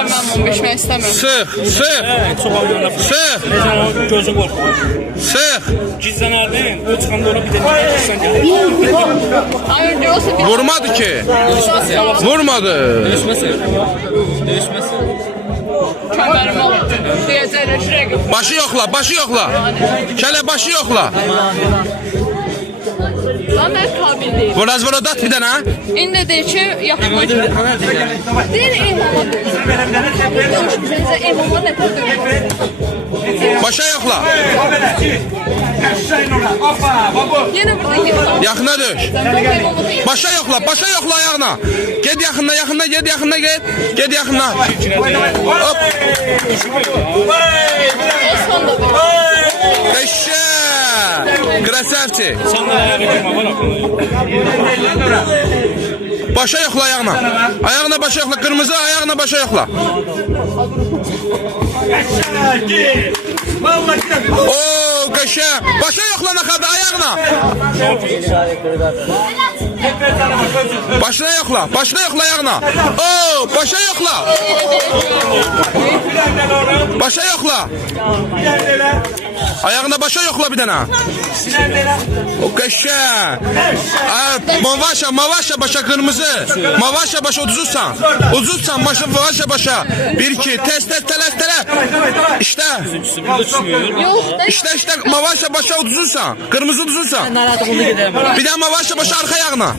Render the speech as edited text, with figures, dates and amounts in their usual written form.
Çəmbər mənim 15 mən istəmirəm. Sıx, sıx. Çok ağırlar. Sıx, Necə gözün qorxur. sıx. Gizlənərdin, o çıxanda onu bir də gizlən gəlir. Hayır diyorsa bir Vurmadı ki. Vurmadı. çəmbərimi alır. Deyəcəklər şuraya gör. Başı yoxla, başı yoxla. Kələ başı yoxla. Lan nə kabil deyil. Biraz vurodat bir dənə. İndi deyir ki, yaxına deyir. Deyir imama deyir. Dönüşümüzə imama nə deyir? Başa yoxla. Yenə burada gir. Yaxına döş. İmama deyir. Başa yoxla, başa yoxla ayağına. Ged yaxına, yaxına, ged yaxına, ged. Ged yaxına. Hop. Osman da deyir. Eşşə. Krasavçı. Sən də ayağa girmə var axı. Başa yoxla ayağına. Ayağına başa yoxla. Kırmızı ayağına başa yoxla. Oo, qəşə. Başa yoxla naxada ayağına. Başına yoxla. Başına yoxla ayağına. Oo, başa yoxla. Başa yoxla. Ayağına başa yoxla bir dənə. O qəşə. Mavaşa, mavaşa başa kırmızı. Mavaşa başa uduzursan. Uduzursan mavaşa başa. 1 2 tez tez tələs tələs. İşte. Yox da İşte işte mavaşa başa uduzursan. Kırmızı uduzursan. Narahat oldu gedərəm. Bir daha mavaşa başa arka ayağına.